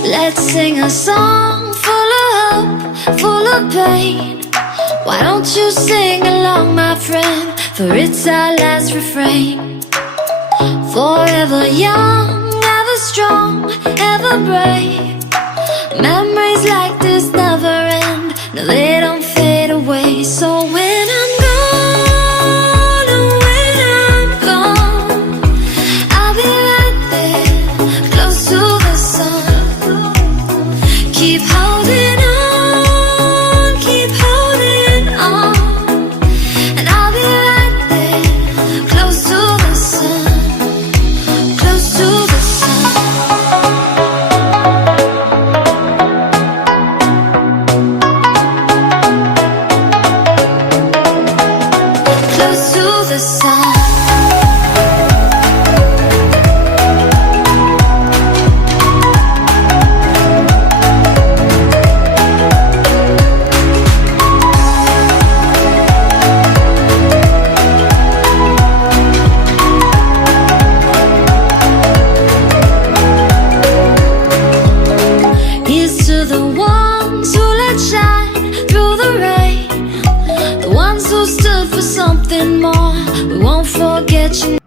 Let's sing a song full of hope, full of pain. Why don't you sing along, my friend? For it's our last refrain. Forever young, ever strong, ever brave. Memories like this never end. No, they don't fade away. So when I'm gone, oh, when I'm gone, I'll be right there, close to the sun. Keep holding on, keep holding on, and I'll be right there, close to the sun, close to the sun. Close to the sun. Here's to the ones who let shine through the rain, the ones who stood for something more. We won't forget you.